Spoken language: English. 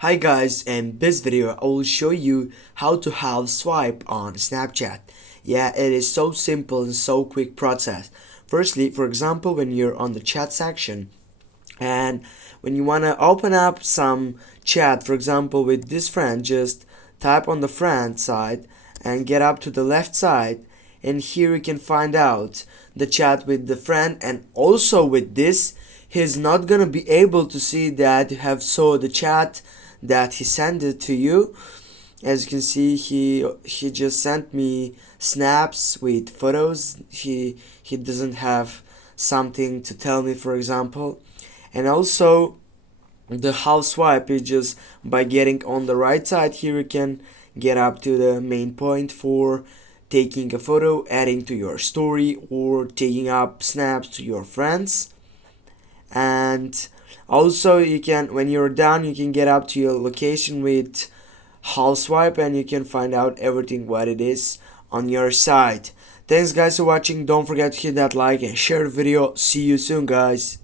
Hi guys, in this video I will show you how to half swipe on Snapchat. Yeah, it is so simple and so quick process. Firstly, for example, when you're on the chat section and when you want to open up some chat, for example with this friend, just type on the friend side and get up to the left side, and here you can find out the chat with the friend. And also with this, he's not gonna be able to see that you have saw the chat that he sent it to you. As you can see, he just sent me snaps with photos. He doesn't have something to tell me, for example. And also the half swipe is just by getting on the right side. Here you can get up to the main point for taking a photo, adding to your story, or taking up snaps to your friends. And also you can, when you're done, you can get up to your location with half swipe and you can find out everything what it is on your side. Thanks guys for watching. Don't forget to hit that like and share the video. See you soon guys.